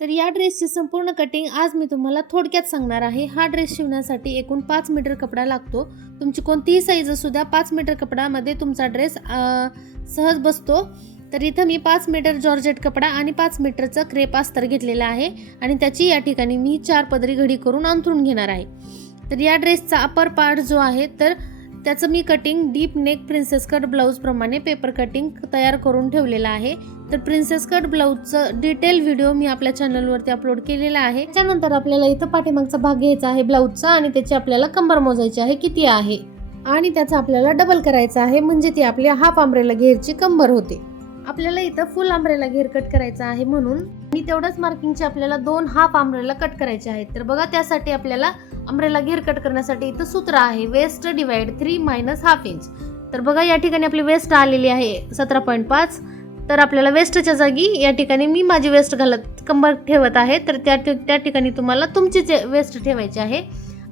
तर या ड्रेसची संपूर्ण कटिंग आज मी तुम्हाला थोडक्यात सांगणार आहे. हा ड्रेस शिवण्यासाठी एकूण पाच मीटर कपडा लागतो. तुमची कोणतीही साईज असू द्या पाच मीटर कपडामध्ये तुमचा ड्रेस सहज बसतो. तर इथं मी पाच मीटर जॉर्जेट कपडा आणि पाच मीटरचं क्रेप अस्तर घेतलेला आहे आणि त्याची या ठिकाणी मी चार पदरी घडी करून अंथरून घेणार आहे. तर या ड्रेसचा अपर पार्ट जो आहे तर त्याचं मी cutting deep neck princess cut ब्लाऊजप्रमाणे paper cutting तयार करून ठेवलेलं आहे. तर प्रिन्सेस कट ब्लाऊजचं डिटेल व्हिडिओ मी आपल्या चॅनलवरती अपलोड केलेला आहे. त्यानंतर आपल्याला इथं पाठीमागचा भाग घ्यायचा आहे ब्लाऊजचा आणि त्याची आपल्याला कंबर मोजायची आहे किती आहे. आणि त्याचा आपल्याला डबल करायचा आहे म्हणजे ती आपली हाफ आंब्रेला घेरची कंबर होते. आपल्याला इथं फुल आंब्रेला घेर कट करायचा आहे म्हणून. आणि तेवढंच मार्किंगचे आपल्याला दोन हाफ आंब्रेला कट करायचे आहेत. तर बघा त्यासाठी आपल्याला आंब्रेला घेर कट करण्यासाठी इथं सूत्र आहे waist divide three minus half inch तर बघा या ठिकाणी आपली वेस्ट आलेली आहे सतरा पॉईंट पाच. तर आपल्याला वेस्टच्या जागी या ठिकाणी मी माझी वेस्ट घालत कंबर ठेवत आहे. तर त्या त्या ठिकाणी तुम्हाला तुमची वेस्ट ठेवायची आहे.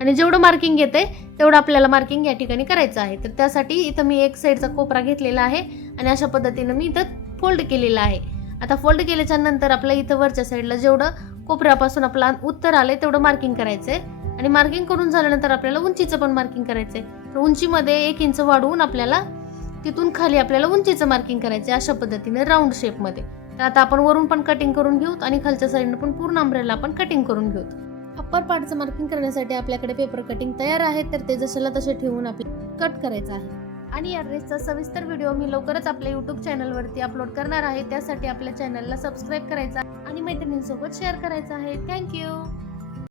आणि जेवढं मार्किंग येते तेवढं आपल्याला मार्किंग या ठिकाणी करायचं आहे. तर त्यासाठी इथं मी एक साईडचा कोपरा घेतलेला आहे आणि अशा पद्धतीनं मी इथं फोल्ड केलेला आहे. आता फोल्ड केल्याच्यानंतर आपल्या इथं वरच्या साईडला जेवढं कोपऱ्यापासून आपला उत्तर आले तेवढं मार्किंग करायचं आहे आणि मार्किंग करून झाल्यानंतर आपल्याला उंचीचं पण मार्किंग करायचं आहे तर उंचीमध्ये एक इंच वाढवून आपल्याला तिथून खाली आपल्याला उंचीचं मार्किंग करायचं आहे अशा पद्धतीने राऊंड शेपमध्ये तर आता आपण वरून पण कटिंग करून घेऊ आणि खालच्या साईडनं पण पूर्ण आंब्रेला आपण कटिंग करून घेऊ अप्पर पार्टचं मार्किंग करण्यासाठी आपल्याकडे पेपर कटिंग तयार आहे तर ते जशाला तसे ठेवून आपल्याला कट करायचं आहे. आणि या ड्रेसचा सविस्तर व्हिडिओ मी लवकरच आपल्या युट्यूब चॅनलवरती अपलोड करणार आहे त्यासाठी आपल्या चॅनलला सबस्क्राईब करायचा आणि मैत्रिणींसोबत शेअर करायचा आहे. थँक्यू